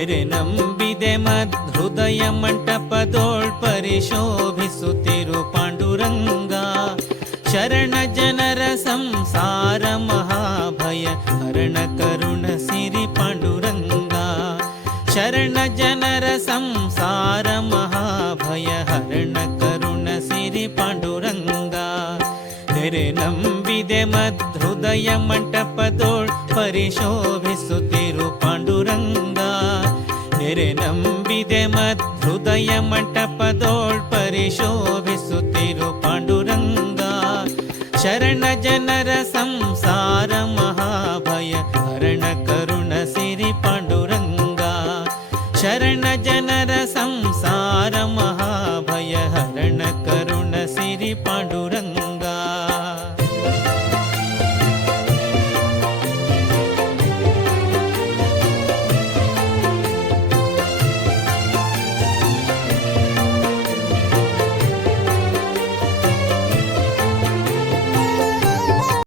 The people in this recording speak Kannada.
ನೆರೆ ನಂಬಿದೆ ಮದ್ಹೃದಯ ಮಂಟಪದೋಳ್ ಪರಿಶೋಭಿಸುತ್ತಿರು ಪಾಂಡುರಂಗ. ಶರಣ ಜನರ ಸಂಸಾರ ಮಹಾಭಯ ಹರಣ ಕರುಣ ಸಿರಿ ಪಾಂಡುರಂಗ. ಶರಣ ಜನರ ಸಂಸಾರ ಮಹಾಭಯ ಹರಣ ಕರುಣ ಸಿರಿ ಪಾಂಡುರಂಗ. ನೆರೆ ನಂಬಿದೆ ಮದ್ಹೃದಯ ಮಂಟಪದೋಳ್ ಪರಿಶೋಭಿಸುತ್ತಿರು ಪಾಂಡುರಂಗ. ನೆರೆ ನಂಬಿದೆ ಮದ್ಹೃದಯ ಮಂಟಪದೋಳ್ ಪರಿಶೋಭಿಸುತ್ತಿರು ಪಾಂಡುರಂಗ. ಶರಣ ಜನರ ಸಂಸಾರ ಮಹಾಭಯ ಹರಣ ಕರುಣ ಸಿರಿ ಪಾಂಡುರಂಗ. ಶರಣ ಜನರ ಸಂಸಾರ ಮಹಾಭಯ ಹರಣ ಕರುಣ ಸಿರಿ ಪಾಂಡುರಂಗ.